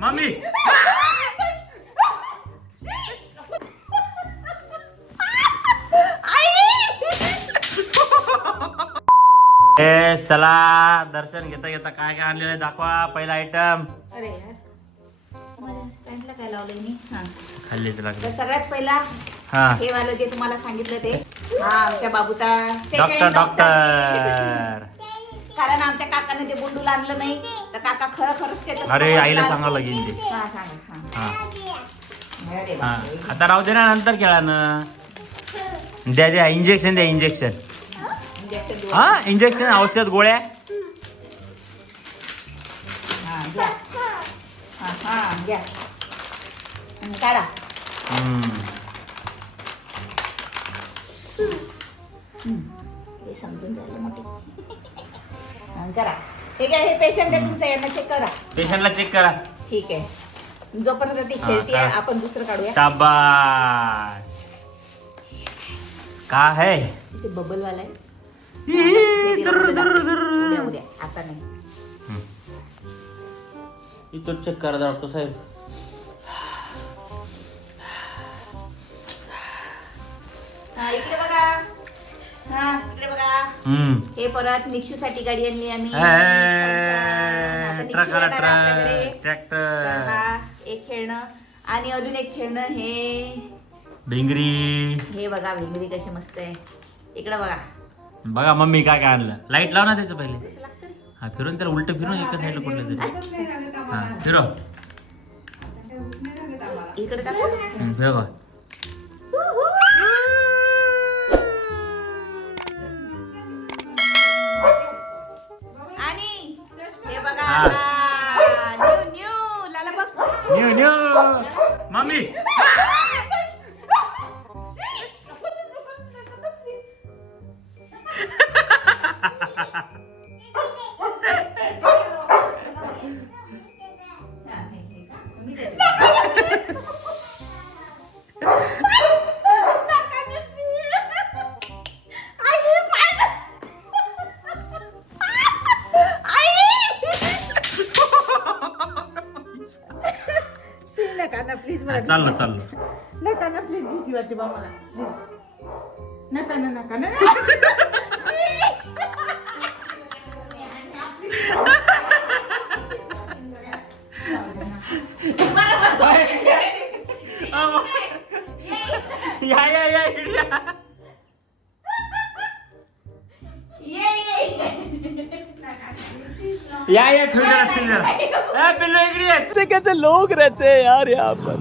Mummy ए चला दर्शन घेता घेता काय काय आणलेलं आहे दाखवा. पहिला आयटम. अरे यार माझ्या पॅन्टला काय लावलंय मी. खाल्लीच तर लागले. सगळ्यात पहिला हा हे वालं जे तुम्हाला सांगितलं ते हा आमच्या बाबूचा डॉक्टर डॉक्टर. कारण आमच्या काकाने ते बुंडूला आणलं नाही तर काका खरं खरंच स्टेटस. अरे आईला सांगावं लागेल ते. हा सांगा. हा अरे हा बापरे. आता राहू दे ना नंतर खेळा ना. द्या द्या इंजेक्शन द्या इंजेक्शन. इंजेक्शन देऊ. हा इंजेक्शन औषध गोळ्या. हा घ्या. हा घ्या. काढा. हे समजून झालं मोठी. करा. हे काय हे पेशंट आहे तुमचं यांना चेक करा. पेशंटला चेक करा. ठीक आहे. जोपर्यंत ती खेळतीये हा. आपण दुसरं काढूया. शाबाश. का है ते बबल वाला आहे. उद्या आता नाही. इथं चेक करा डॉक्टर साहेब. हा इकडे बघा. हा इकडे बघा. हे परत निक्षू साठी गाडी आणली आम्ही. आता निक्षू येणार आहे आपल्याकडे. ट्रॅक्टर. हा एक खेळणं आणि अजून एक खेळणं हे भिंगरी. हे बघा भिंगरी कशी मस्त आहे. इकडे बघा. बघा मम्मी काय काय आणलं. लाईट लाव ना त्याचं पहिले. कसं लागतं रे? हा फिरून त्याला उलट फिरून एका साईडला पडलं तरी. हा फिरव. इकडे टाकू. बघा आणि हे बघा हा. न्यू न्यू लाला बघ. New new mummy. प्लीज चाललं चाललं. नका ना प्लीज भीती वाटते बा मला. प्लीज नका ना नका ना. या इकडे या ठेवून पिल्लू इकडे ये. कैसे कैसे लोग रहते हैं यार यहाँ पर.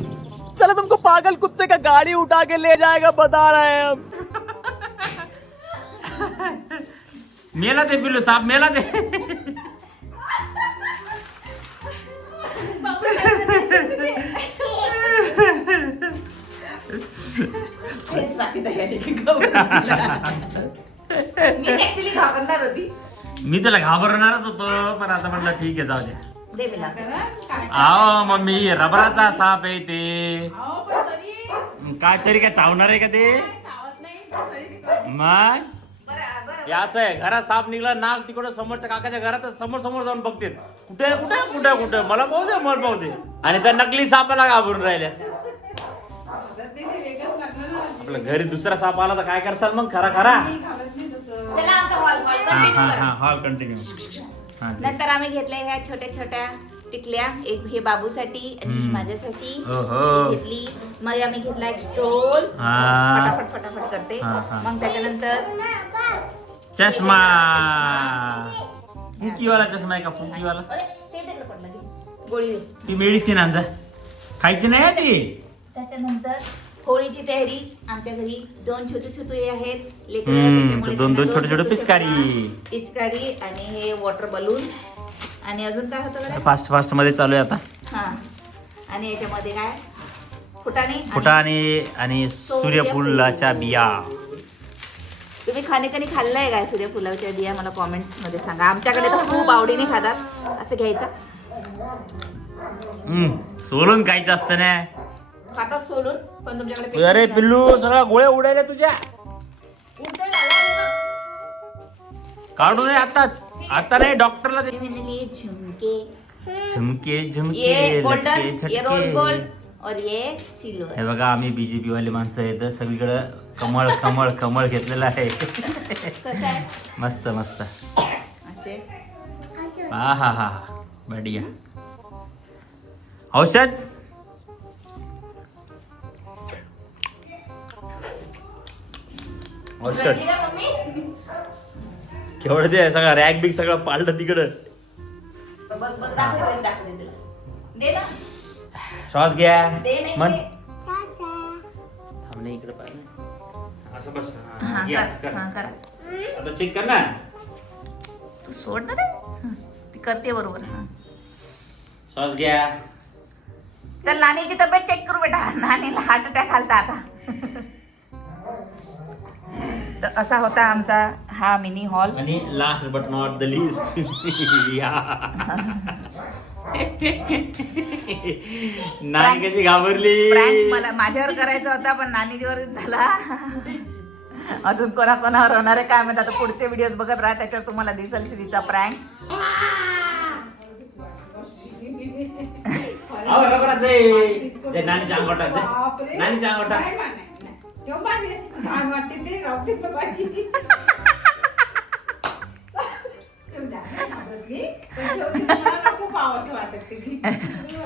चलो तुमको पागल कुत्ते का गाड़ी उठा के ले जाएगा बता रहे हैं हम. मेला ते पिल्लू साप मेला ते. मी ऍक्च्युली घाबरणार होती. मी तुला घाबरणारच होतो पण आता म्हटलं ठीक आहे जाऊ द्या. दे मला. आओ मम्मी रबराचा साप आहे ते. काय तरी काय चावणार आहे का ते. मग हे असं आहे घरात साप निघाला नाक तिकडं समोरच्या काकाच्या घरात समोर समोर जाऊन बघते कुठे कुठे कुठे कुठे मला पाहू दे मला पाहू दे. आणि त्या नकली सापाला घाबरून राहिल्यास. आपल्या घरी दुसरा साप आला तर काय करसाल मग खरा खरा. चला आमचा हॉल हॉल कंटिन्यू. नंतर आम्ही घेतल्या ह्या छोट्या छोट्या टिकल्या. एक हे बाबूसाठी आणि ही माझ्यासाठी ही घेतली. मग आम्ही घेतला एक स्टोल. फटाफट फटाफट करते. मग त्याच्यानंतर चष्मा. पुकीवाला चष्मा आहे का पुकीवाला. अरे ते तिकडे पडलं घे. गोळी दे. ती मेडिसिन आणजा खायची नाही ती. त्याच्यानंतर होळीची तयारी. आमच्या घरी दोन छोटे छोटे आहेत दोन छोटे छोटे पिचकारी आणि हे वॉटर बलून आणि अजून काय होतं फास्ट फास्ट मध्ये चालू आहे आता. हा आणि याच्यामध्ये काय फुटाणे आणि सूर्यफुलाच्या बिया. तुम्ही खाणे खाल्लंय काय सूर्यफुलाच्या बिया मला कॉमेंट्स मध्ये सांगा. आमच्याकडे तर खूप आवडीने खातात. असं घ्यायचं सोलून खायचं असतं ना. खातात सोलून पण तुमच्याकडे अरे पिल्लू सगळ्या गोळ्या उडायला तुझ्या. काढू दे आताच. आता नाही डॉक्टरला झुमके झुमके झुमके ये लटके गोल्डन, ये रोज छटके. गोल्ड और ये सिल्वर. हे बघा आम्ही बीजेपी वाले माणसं आहेत सगळीकडं कमळ कमळ कमळ घेतलेलं आहे. कसं आहे मस्त मस्त. असे हा हा हा बढिया. औषध औषध रडली का मम्मी? केवढं ते सगळं रॅग बिग सगळं पाळलं तिकडं. बघ बघ दाखवते तुला. दे ना. श्वास घ्या दे नाही मन दे. थांब नाही इकडे पाहिजे असं बस. हा, हा घ्या, कर कर. हा करा. आता चेक कर ना. तू सोड ना रे. हा, ती करते बरोबर. हा. श्वास घ्या. चल नानीची तब्येत चेक करू बेटा. नानीला हार्ट अटॅक आलता आता. तर असा होता आमचा हा मिनी हॉल. आणि last but not the least नानी कशी घाबरली. प्रँक मला माझ्यावर करायचा होता पण नानीजीवर झाला. अजून कोणाकोणावर होणार आहे काय माहिती. आता पुढचे व्हिडिओज बघत राहा त्याच्यावर तुम्हाला दिसेल श्रीचा प्रँक. नानीच्या अंगावर टाक जाय. नानीच्या अंगावर टाक.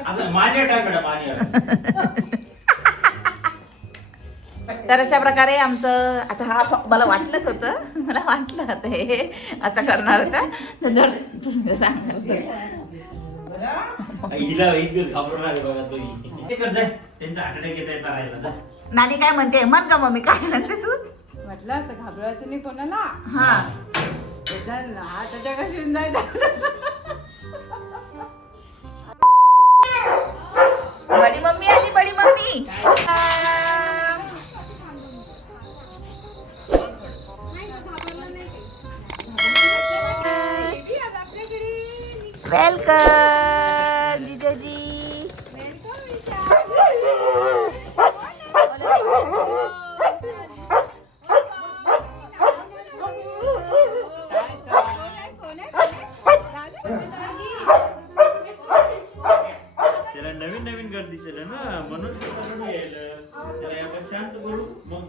असं मान्य टाक बेटा मान्य. तर अशा प्रकारे आमचं आता हा मला वाटलंच होतं. मला वाटलं होतं हे असं करणार होतं. तर जर सांग हिला एक दिवस घाबरणार आहे बघा तो. हे कर जाय. त्यांचा हार्ट अटॅक येता येता राहिला जा. नानी काय म्हणते म्हण का मम्मी काय म्हणते तू. म्हटलं असं घाबरायचं नाही कोणाला. हा हाताच्या कशी जायचं. बडी मम्मी आली बडी मम्मी. वेलकम जिजाजी. त्याला नवीन नवीन घर दिसलं ना म्हणून त्याला रडू यायलं. त्याला आपण शांत करू मग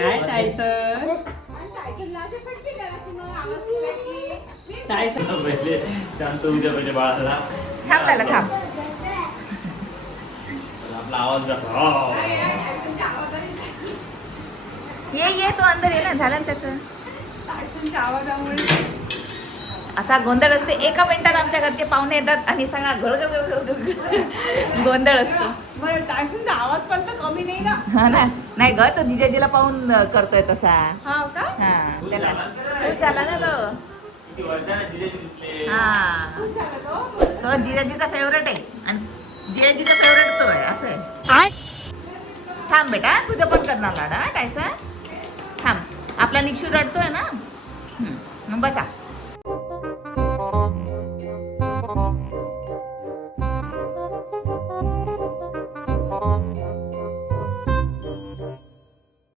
हाय टायसन. पहिले शांत होऊ द्या म्हणजे बाळाला. थांब त्याला थांब. आपला आवाज कसा. ये तू अंदर ये ना. झालं ना त्याचं. टायसनच्या आवाजामुळे असा गोंधळ असते. एका मिनिटात आमच्या घरचे पाहुणे येतात आणि सगळा घळ गोंधळ असतो. मग टायसनचा आवाज पण तर कमी नाही ना. हा ना. नाही ग तो जिजाजीला पाहून करतोय तसा. हा का. हा त्याला खुश झाला ना तो. किती वर्षाने जिजाजी दिसले. हा खूप झालं तो. तो जिजाजीचा फेवरेट आहे आणि जिजाजीचा फेवरेट तो आहे. असं आहे. थांब बेटा तुझं पण करणार लाडा टायसन. थांब आपला निक्षू रडतोय ना. मग बसा.